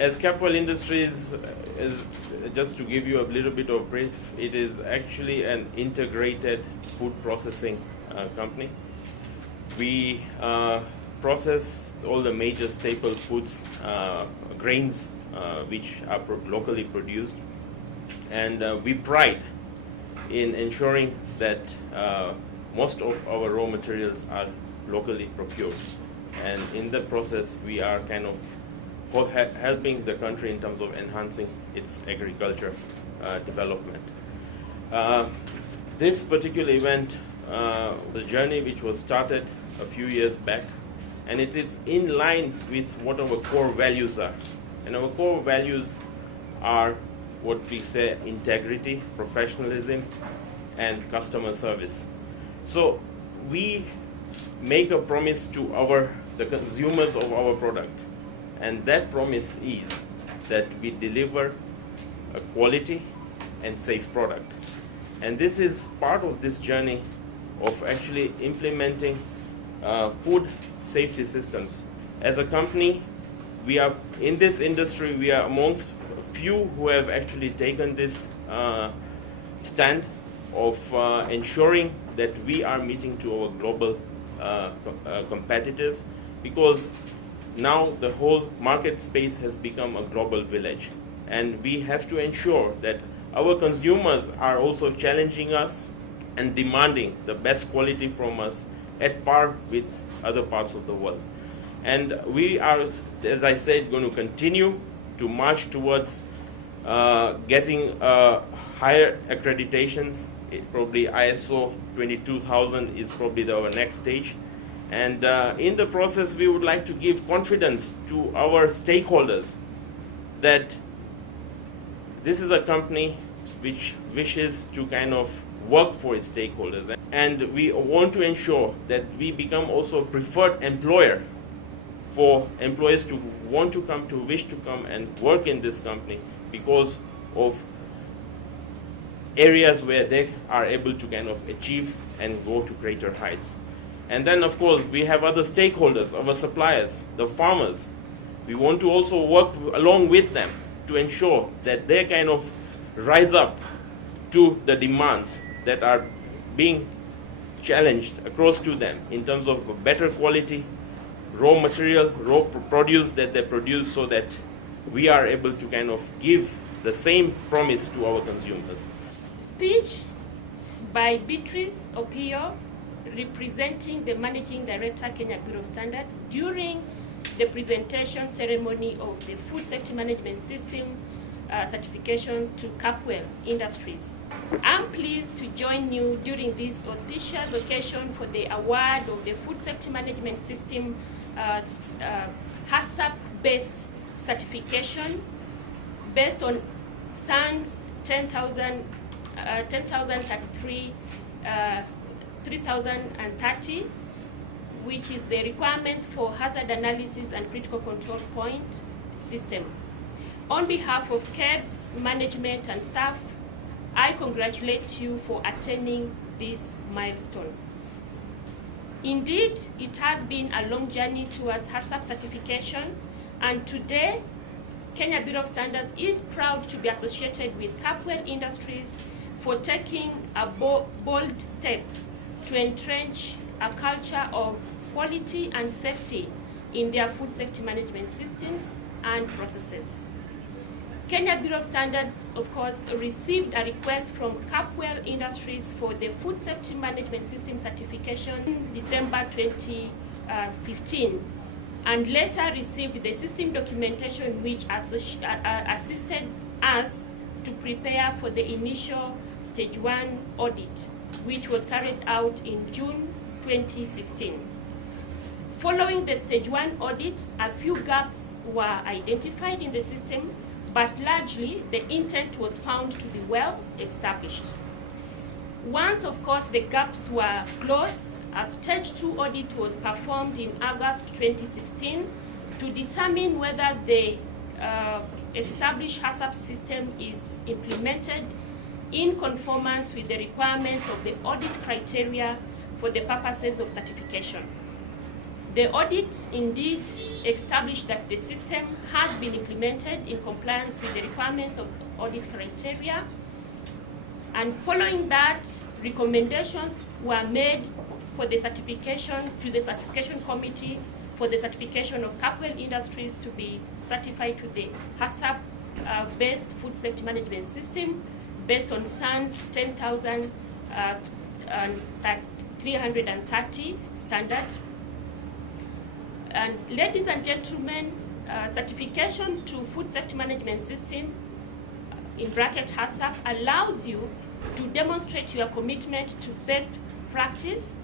As Capwell Industries, just to give you a little bit of brief, it is actually an integrated food processing company. We process all the major staple foods, grains, which are locally produced, and we pride in ensuring that most of our raw materials are locally procured. And in the process, we are kind of helping the country in terms of enhancing its agriculture development. This particular event, the journey which was started a few years back, and it is in line with what our core values are. And our core values are what we say: integrity, professionalism, and customer service. So we make a promise to the consumers of our product, and that promise is that we deliver a quality and safe product. And this is part of this journey of actually implementing food safety systems. As a company, we are in this industry, we are amongst few who have actually taken this stand of ensuring that we are meeting to our global competitors, because now the whole market space has become a global village, and we have to ensure that our consumers are also challenging us and demanding the best quality from us at par with other parts of the world. And we are, as I said, going to continue to march towards getting higher accreditations. Probably ISO 22000 is probably our next stage. And in the process, we would like to give confidence to our stakeholders that this is a company which wishes to kind of work for its stakeholders. And we want to ensure that we become also a preferred employer for employees to want to come, to wish to come and work in this company because of areas where they are able to kind of achieve and go to greater heights. And then, of course, we have other stakeholders, our suppliers, the farmers. We want to also work along with them to ensure that they kind of rise up to the demands that are being challenged across to them in terms of better quality, raw material, raw produce that they produce, so that we are able to kind of give the same promise to our consumers. Speech by Beatrice Opio, representing the Managing Director, Kenya Bureau of Standards, during the presentation ceremony of the Food Safety Management System certification to Capwell Industries. I'm pleased to join you during this auspicious occasion for the award of the Food Safety Management System HACCP-based certification based on SANS 3030, which is the requirements for hazard analysis and critical control point system. On behalf of KEBS management and staff, I congratulate you for attaining this milestone. Indeed, it has been a long journey towards HACCP certification, and today, Kenya Bureau of Standards is proud to be associated with Capwell Industries for taking a bold step to entrench a culture of quality and safety in their food safety management systems and processes. Kenya Bureau of Standards, of course, received a request from Capwell Industries for the Food Safety Management System certification in December 2015, and later received the system documentation which assisted us to prepare for the initial Stage 1 audit, which was carried out in June 2016. Following the Stage 1 audit, a few gaps were identified in the system, but largely the intent was found to be well established. Once, of course, the gaps were closed, a Stage 2 audit was performed in August 2016 to determine whether the established HACCP system is implemented in conformance with the requirements of the audit criteria for the purposes of certification. The audit indeed established that the system has been implemented in compliance with the requirements of audit criteria, and following that, recommendations were made for the certification to the certification committee for the certification of Capwell Industries to be certified to the HACCP-based food safety management system based on SANS 10,330 standard. And ladies and gentlemen, certification to food safety management system, in bracket HACCP, allows you to demonstrate your commitment to best practice,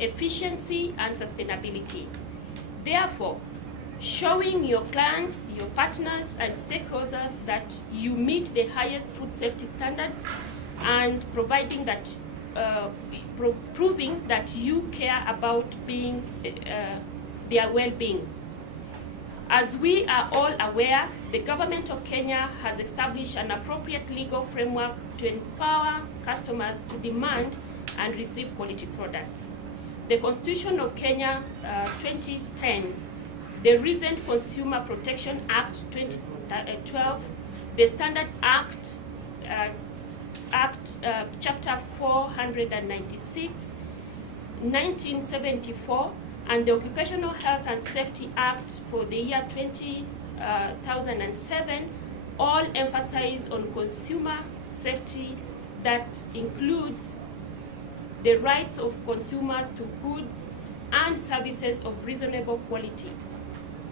efficiency, and sustainability. Therefore, showing your clients, your partners, and stakeholders that you meet the highest food safety standards and providing that, proving that you care about being their well-being. As we are all aware, the government of Kenya has established an appropriate legal framework to empower customers to demand and receive quality products. The Constitution of Kenya 2010, the recent Consumer Protection Act 2012, the Standard Act, Chapter 496, 1974, and the Occupational Health and Safety Act for the year 2007 all emphasize on consumer safety that includes the rights of consumers to goods and services of reasonable quality,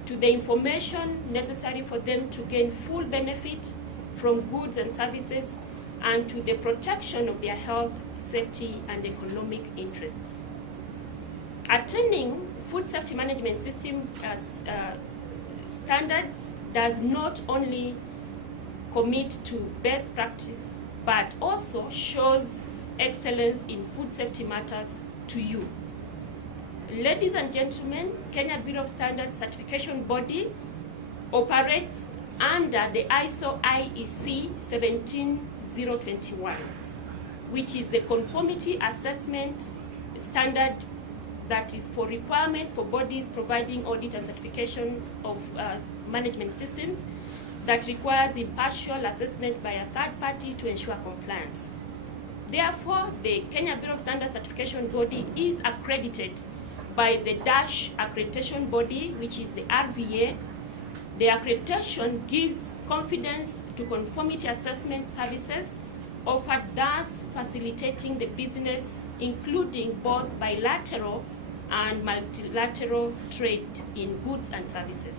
to the information necessary for them to gain full benefit from goods and services, and to the protection of their health, safety, and economic interests. Attaining food safety management system standards does not only commit to best practice, but also shows excellence in food safety matters to you. Ladies and gentlemen, Kenya Bureau of Standards Certification Body operates under the ISO IEC 17021, which is the conformity assessment standard that is for requirements for bodies providing audit and certifications of management systems that requires impartial assessment by a third party to ensure compliance. Therefore, the Kenya Bureau of Standards Certification Body is accredited by the Dash Accreditation Body, which is the RVA. The accreditation gives confidence to conformity assessment services offered, thus facilitating the business, including both bilateral and multilateral trade in goods and services.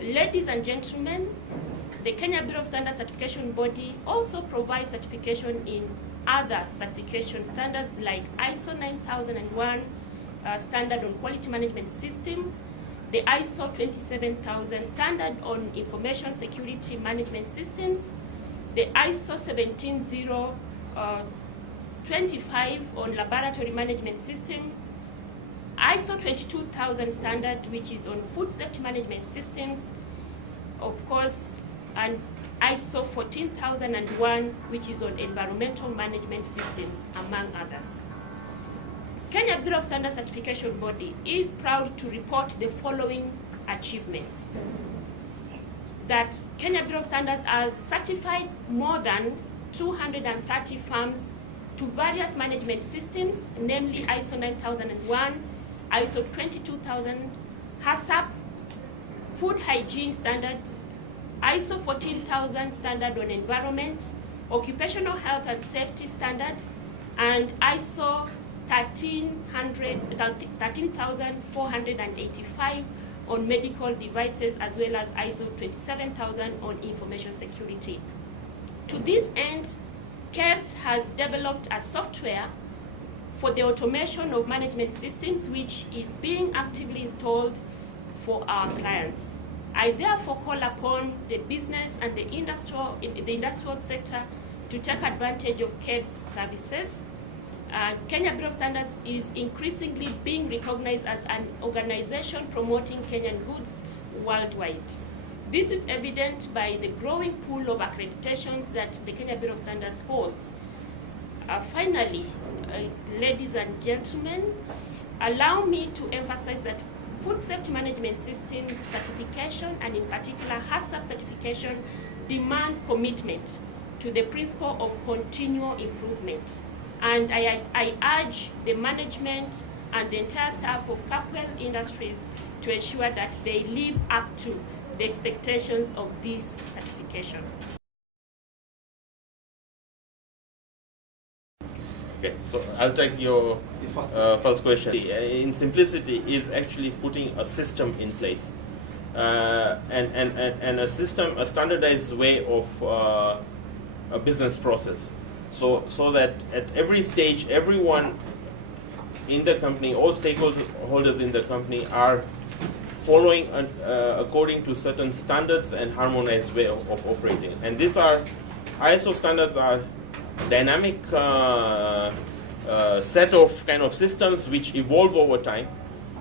Ladies and gentlemen, the Kenya Bureau of Standards Certification Body also provides certification in other certification standards like ISO 9001 standard on quality management systems, the ISO 27000 standard on information security management systems, the ISO 17025 on laboratory management system, ISO 22000 standard, which is on food safety management systems, of course, and ISO 14001, which is on environmental management systems, among others. Kenya Bureau of Standards Certification Body is proud to report the following achievements. That Kenya Bureau of Standards has certified more than 230 firms to various management systems, namely ISO 9001, ISO 22000, HACCP, food hygiene standards, ISO 14000 standard on environment, occupational health and safety standard, and ISO 13485 on medical devices, as well as ISO 27000 on information security. To this end, KEBS has developed a software for the automation of management systems, which is being actively installed for our clients. I therefore call upon the business and the industrial sector to take advantage of KEBS services. Kenya Bureau of Standards is increasingly being recognized as an organization promoting Kenyan goods worldwide. This is evident by the growing pool of accreditations that the Kenya Bureau of Standards holds. Finally, ladies and gentlemen, Allow me to emphasize that food safety management systems certification, and in particular HACCP certification, demands commitment to the principle of continual improvement. And I urge the management and the entire staff of Capwell Industries to ensure that they live up to the expectations of this certification. Okay, so I'll take your first question. In simplicity, is actually putting a system in place, and a system, a standardized way of a business process, so that at every stage, everyone in the company, all stakeholders in the company are following according to certain standards and harmonized way of operating. And these are ISO standards are dynamic set of kind of systems which evolve over time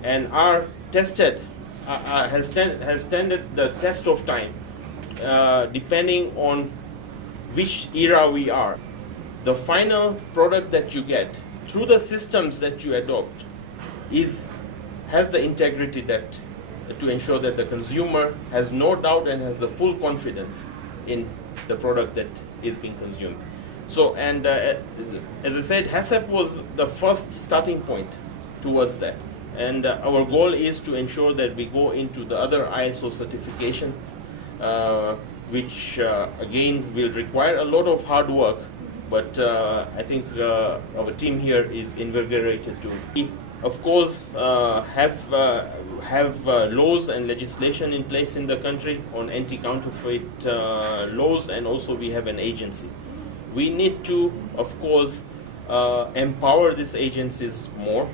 and are tested, has standed the test of time depending on which era we are. The final product that you get through the systems that you adopt has the integrity that to ensure that the consumer has no doubt and has the full confidence in the product that is being consumed. So, and as I said, HACCP was the first starting point towards that. And our goal is to ensure that we go into the other ISO certifications, which again will require a lot of hard work, but I think our team here is invigorated to, of course, have laws and legislation in place in the country on anti-counterfeit laws, and also we have an agency. We need to, of course, empower these agencies more,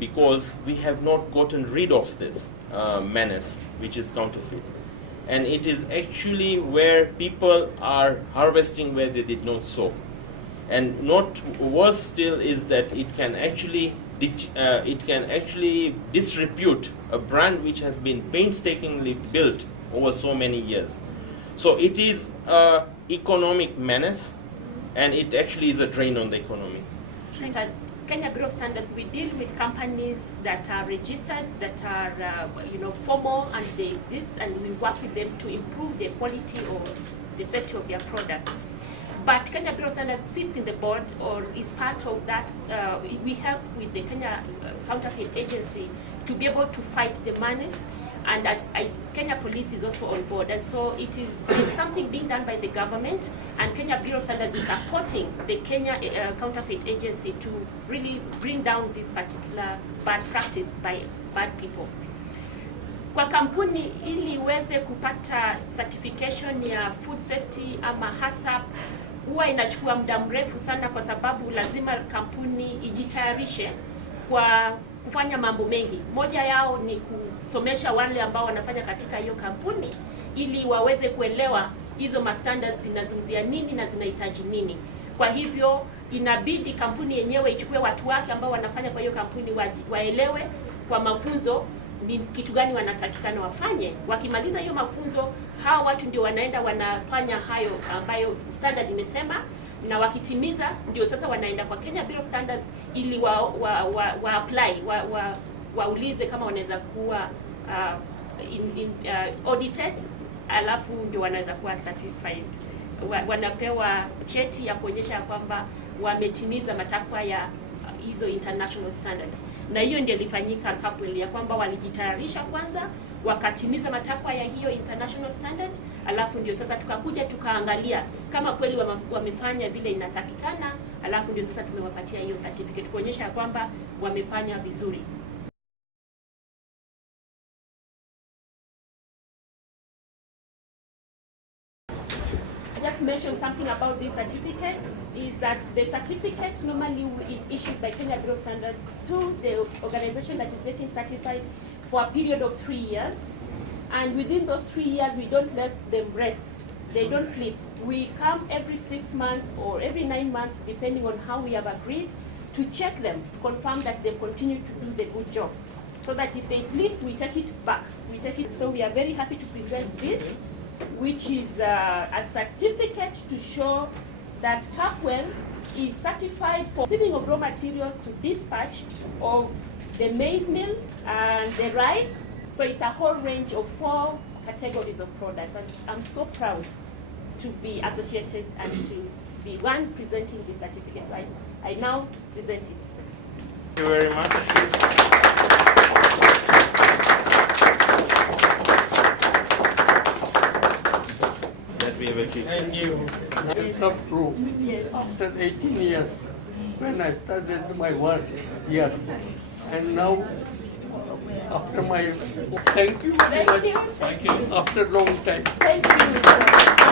because we have not gotten rid of this menace, which is counterfeit. And it is actually where people are harvesting where they did not sow. And not worse still is that it can actually disrepute a brand which has been painstakingly built over so many years. So it is an economic menace, and it actually is a drain on the economy. At Kenya Bureau of Standards, we deal with companies that are registered, that are formal, and they exist, and we work with them to improve the quality or the safety of their product. But Kenya Bureau of Standards sits in the board or is part of that. We help with the Kenya Counterfeit Agency to be able to fight the menace, and Kenya Police is also on board. And so it is something being done by the government, and Kenya Bureau of Standards is supporting the Kenya Counterfeit Agency to really bring down this particular bad practice by bad people. Kwa kampuni ili iweze kupata certification ya food safety ama HACCP, huwa inachukua muda mrefu sana, kwa sababu lazima kampuni ijitayarishe kwa kufanya mambo mengi. Moja yao ni kusomesha wale ambao wanafanya katika hiyo kampuni ili waweze kuelewa hizo standards zinazungumzia nini na zinahitaji nini. Kwa hivyo inabidi kampuni yenyewe ichukue watu wake ambao wanafanya kwa hiyo kampuni waelewe kwa mafunzo ni kitu gani wanatakikana wafanye. Wakimaliza hiyo mafunzo, hao watu ndio wanaenda wanafanya hayo ambayo standard imesema, na wakitimiza ndio sasa wanaenda kwa Kenya Bureau of Standards ili apply waulize kama wanaweza kuwa audited, alafu ndio wanaweza kuwa certified. Wanapewa cheti ya kuonyesha kwamba wametimiza matakwa ya hizo international standards. Na hiyo ndio ilifanyika Capwell, ya kwamba walijitayarisha kwanza, wakatimiza matakwa ya hiyo international standard, alafu ndio sasa tukakuja tukaangalia kama kweli wamefanya vile inatakikana, alafu ndio sasa tumewapatia hiyo certificate kuonyesha kwamba wamefanya vizuri. Just mention something about this certificate is that the certificate normally is issued by Kenya Bureau of Standards to the organization that is getting certified for a period of 3 years, and within those 3 years we don't let them rest, they don't sleep. We come every 6 months or every 9 months, depending on how we have agreed, to check them, confirm that they continue to do the good job, so that if they sleep, we take it back. So we are very happy to present this, which is a certificate to show that Capwell is certified for receiving of raw materials to dispatch of the maize meal, and the rice. So it's a whole range of 4 categories of products. And I'm so proud to be associated and to be one presenting the certificate. So I now present it. Thank you very much. That we have achieved. Thank you. It's not true. After 18 years, when I started my work here, and now after my, thank you very much. Thank you. After a long time. Thank you.